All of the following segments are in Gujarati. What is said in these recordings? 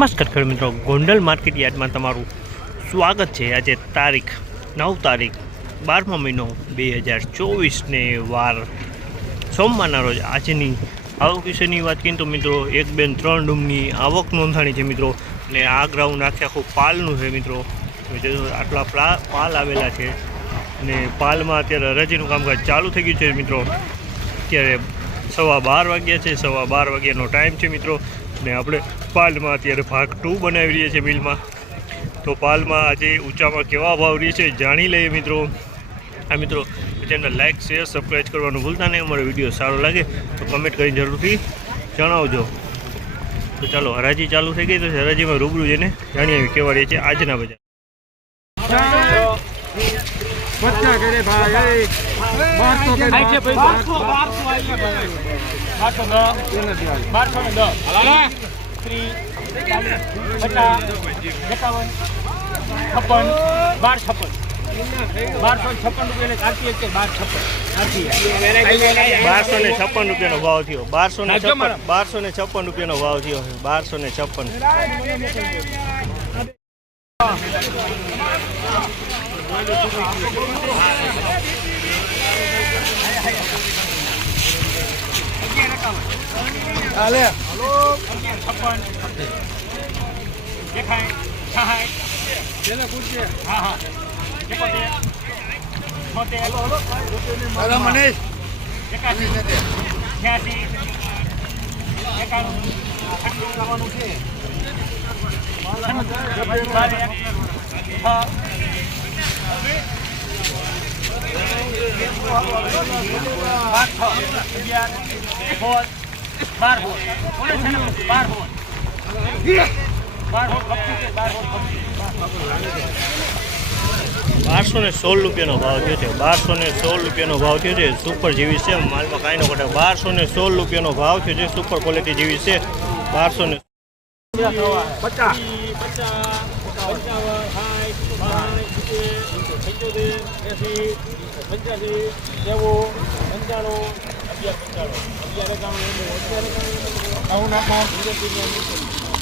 નમસ્કાર ખેડૂત મિત્રો, ગોંડલ માર્કેટ યાર્ડમાં તમારું સ્વાગત છે. આજે તારીખ નવ તારીખ બારમા મહિનો બે હજાર ચોવીસને વાર સોમવારના રોજ. આજની આવક વિશેની વાત કરીએ તો મિત્રો, એક બેન ત્રણ ડૂમની આવક નોંધાણી છે મિત્રો. અને આ ગ્રાઉન્ડ આખે આખું પાલનું છે મિત્રો. આટલા પાલ આવેલા છે. અને પાલમાં અત્યારે હરાજીનું કામકાજ ચાલુ થઈ ગયું છે મિત્રો. અત્યારે સવા બાર વાગ્યા છે, સવા બાર વાગ્યાનો ટાઈમ છે મિત્રો. ને આપણે પાલમાં અત્યારે ભાગ ટુ બનાવી રહ્યા છીએ મિલમાં. તો પાલમાં આજે ઊંચામાં કેવા ભાવ રહી છે જાણી લઈએ મિત્રો. આ મિત્રો ચેનલ લાઇક શેર સબસ્ક્રાઈબ કરવાનું ભૂલતા નહીં. અમારો વીડિયો સારો લાગે તો કમેન્ટ કરીને જરૂરથી જણાવજો. તો ચાલો, હરાજી ચાલુ થઈ ગઈ તો હરાજીમાં રૂબરૂ જઈને જાણી આવી કેવા રહીએ છે આજના બજાર. બચ્ચા કરે ભાઈ બારસો ભાઈ. બારસો બારસો ભાઈ. બારસો દસ. બારસો ને દસ. ત્રીસ પચાસ એકાવન છપ્પન બાર છપ્પન. બારસો ને છપ્પન રૂપિયા કાઢી એક બાર છપ્પન? બારસો ને છપ્પન રૂપિયાનો ભાવ થયો. બારસો ને છપ્પન. બારસો ને છપ્પન રૂપિયાનો ભાવ થયો. બારસો ને છપ્પન. હાલે. છપ્પન હાલો મનીષ. આટલું કરવાનું છે બાર છ અગિયાર સોળ બાર હોલ બોલે છે ને બાર હોલ બાર હોલ ખપતું છે બાર હોલ ખપતું બારસો ને સોળ રૂપિયાનો ભાવ થયો છે. બારસો ને સોળ રૂપિયાનો ભાવ થયો છે. સુપર જેવી છે. માલમાં કાંઈ ન ઘટે. બારસો ને સોળ રૂપિયાનો ભાવ થયો છે. સુપર ક્વોલિટી જેવી છે. બારસો ને પચાસ.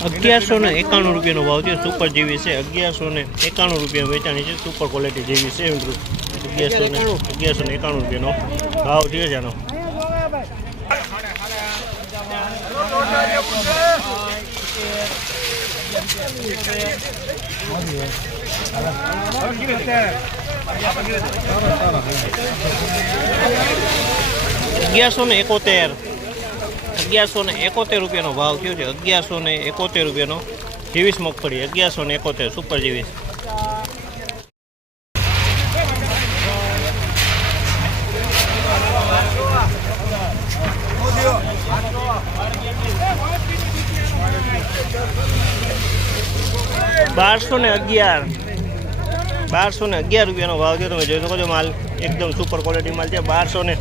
અગિયારસો ને એકાણું રૂપિયાનો ભાવ થયો સુપર જેવી છે. અગિયારસો ને એકાણું રૂપિયા વેચાણી છે સુપર ક્વોલિટી જેવી છે અગિયારસો ને અગિયારસો ને એકાણું રૂપિયાનો ભાવ છે આનો અગિયારસો ને એકોતેર. અગિયારસો ને એકોતેર રૂપિયાનો ભાવ થયો છે. અગિયારસો ને એકોતેર રૂપિયાનો જીવીસ મગફળી. અગિયારસો ને એકોતેર, સુપર જીવીસ. બારસો ને અગિયાર. બારસો ને અગિયાર રૂપિયાનો ભાવ થયો. તમે જોઈ શકો છો માલ એકદમ સુપર ક્વોલિટી માલ છે. બારસો ને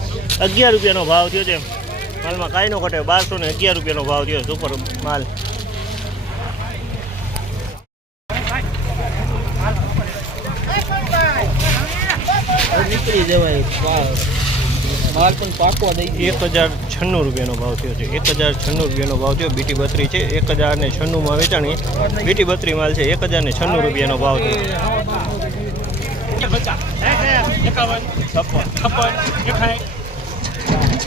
અગિયાર રૂપિયાનો ભાવ થયો છે. માલમાં કાંઈ ન ઘટે. બારસો ને અગિયાર રૂપિયાનો ભાવ થયો સુપર માલ. નીકળી જવાય. માલ પણ પાકવા દઈ એક હજાર છન્નું રૂપિયાનો ભાવ થયો છે. એક હજાર છન્નું રૂપિયાનો ભાવ થયો. બીટી બત્રી છે. એક હજાર ને છન્નુંમાં વેચાણી. બીટી બત્રી માલ છે. એક હજાર ને છન્નું રૂપિયાનો ભાવ થયો. પચાસ એકાવન છપ્પન છપ્પન એકાઠ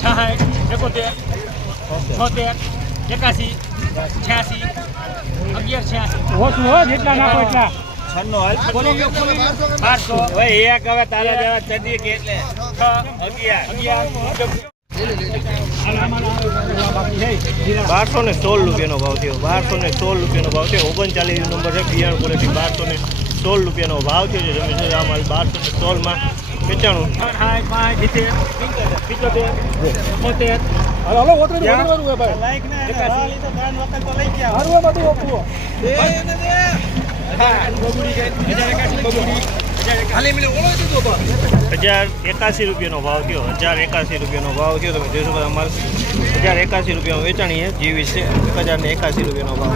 છાસઠ એકોતેર છોતેર એકાસી છ્યાસી અગિયાર છ્યાસી ઓછું હોય જેટલા નાખો એટલા બારસો એક હવે તારા જેવા ચડી કે બારસો ને સોળ રૂપિયાનો ભાવ થયો. બારસો ને સોળ રૂપિયાનો ભાવ થયો. ઓગણચાલીસ નંબર છે. ક્વોલિટી બારસો ને સોળ રૂપિયાનો ભાવ થયો છે. જમીન છે અમારી બારસો ને સોળમાં વેચાણું સાઠ પાંચ સિત્તેર પિત્તોતેર બોતેર હાલો હાલો ઓતરે તો ઓતરવાનું હોય ભાઈ એકાસી હારું બધું ઓપવું હજાર એકાસી રૂપિયાનો ભાવ થયો. હજાર એકાસી રૂપિયાનો ભાવ થયો. તમે જોશો અમારે હજાર એકાસી રૂપિયામાં વેચાણીએ છે. જીવી છે. એક હજાર ને એકાસી રૂપિયાનો ભાવ